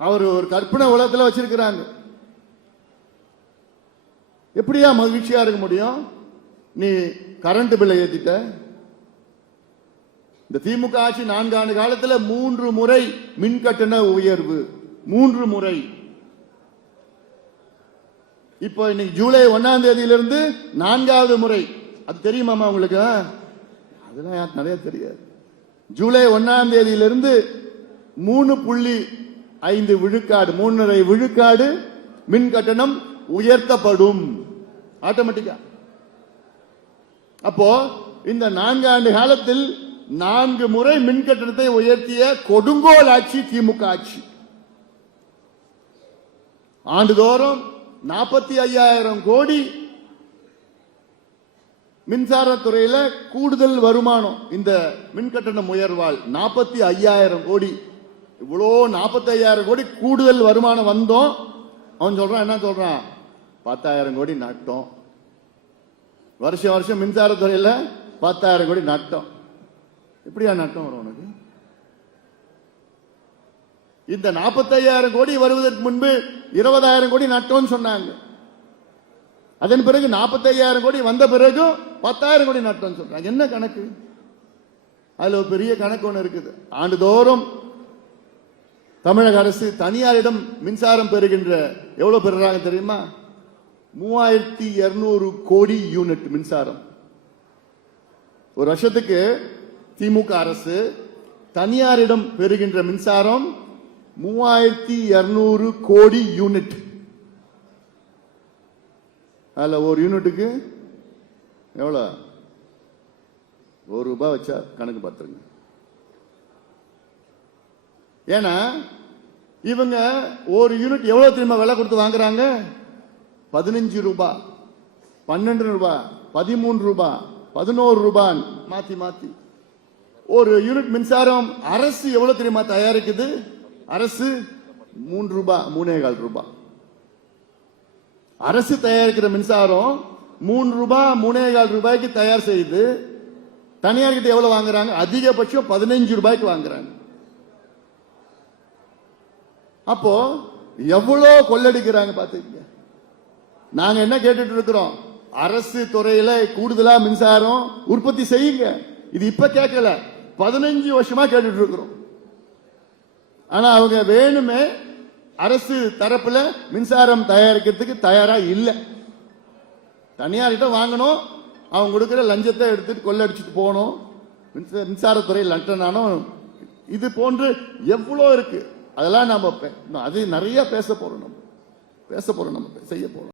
அவர் ஒரு கற்பனை உலகத்தில் வச்சிருக்கிறாங்க. எப்படியா மகிழ்ச்சியா இருக்க முடியும்? நீ கரண்ட் பில்லை ஏத்திட்ட. இந்த திமுக ஆட்சி நான்காண்டு காலத்தில் மூன்று முறை மின் கட்டண உயர்வு. மூன்று முறை. இப்போ இன்னைக்கு ஜூலை ஒன்னாம் தேதியிலிருந்து நான்காவது முறை. அது தெரியுமாமா உங்களுக்கு? அதெல்லாம் யாருக்கு நிறைய தெரியாது. ஜூலை ஒன்னாம் தேதியிலிருந்து மூணு புள்ளி ஐந்து விழுக்காடு மூணரை விழுக்காடு மின் கட்டணம் உயர்த்தப்படும். ஆட்டோமேட்டிக்கா அப்போ இந்த நான்கு ஆண்டு காலத்தில் நான்கு முறை மின் கட்டணத்தை உயர்த்திய கொடுங்கோல் ஆட்சி திமுக ஆட்சி. ஆண்டுதோறும் நாற்பத்தி ஐயாயிரம் கோடி மின்சாரத்துறையில் கூடுதல் வருமானம் இந்த மின் கட்டணம் உயர்வால் நாற்பத்தி ஐயாயிரம் கோடி இவ்வளோ நாற்பத்தையாயிரம் கோடி கூடுதல் வருமானம் வந்தோம். அவன் சொல்றான் என்ன சொல்றான்? பத்தாயிரம் கோடி நட்டோம். வருஷம் வருஷம் மின்சாரத்துறையில் பத்தாயிரம் கோடி நட்டம். இப்படியா நட்டம் வரும் உனக்கு? இந்த 45000 கோடி வருவதற்கு முன்பு இருபதாயிரம் கோடி நட்டோம்னு சொன்னாங்க. அதன் பிறகு 45000 கோடி வந்த பிறகு பத்தாயிரம் கோடி நட்டோம்னு சொல்றாங்க. என்ன கணக்கு? அதுல ஒரு பெரிய கணக்கு ஒன்று இருக்குது. ஆண்டுதோறும் தமிழக அரசு தனியாரிடம் மின்சாரம் பெறுகின்ற எவ்வளவு பெறுறாங்க தெரியுமா? மூவாயிரத்தி இருநூறு கோடி யூனிட் மின்சாரம். ஒரு வருஷத்துக்கு திமுக அரசு தனியாரிடம் பெறுகின்ற மின்சாரம் மூவாயிரத்தி இருநூறு கோடி யூனிட். அதில் ஒரு யூனிட்டுக்கு எவ்வளோ ஒரு ரூபாய் வச்சா கணக்கு பார்த்துருங்க. ஏன்னா இவங்க ஒரு யூனிட் எவ்வளவு தெரியுமா விலை கொடுத்து வாங்குறாங்க? பதினஞ்சு ரூபாய் பன்னெண்டு ரூபாய் பதிமூன்று ரூபாய் பதினோரு ரூபாய் மாத்தி மாத்தி. ஒரு யூனிட் மின்சாரம் அரசு எவ்வளவு தெரியுமா தயாரிக்குது? அரசு மூன்று ரூபாய் மூணே கால் ரூபாய் அரசு தயாரிக்கிற மின்சாரம் மூணு ரூபாய் மூணே கால் ரூபாய்க்கு தயார் செய்து தனியார் கிட்ட எவ்வளவு வாங்குறாங்க? அதிகபட்சம் பதினஞ்சு ரூபாய்க்கு வாங்குறாங்க. அப்போ எவ்வளவு கொள்ளடிக்கிறாங்க பாத்துக்கங்க நாங்க என்ன கேட்டுட்டு இருக்கிறோம்? அரசு துறையில கூடுதலா மின்சாரம் உற்பத்தி செய்யுங்க. இது இப்ப கேட்கல. பதினஞ்சு வருஷமா கேட்டுட்டு இருக்கிறோம். ஆனா அவங்க வேணுமே அரசு தரப்புல மின்சாரம் தயாரிக்கிறதுக்கு தயாரா இல்லை. தனியார்கிட்ட வாங்கணும். அவங்க கொடுக்கிற லஞ்சத்தை எடுத்துட்டு கொள்ளடிச்சிட்டு போகணும். மின்சாரத்துறை லண்டனானும் இது போன்று எவ்வளோ இருக்கு. அதெல்லாம் நம்ம அது நிறைய பேச போறோம் நம்ம. பேச போறோம் நம்ம செய்ய போறோம்.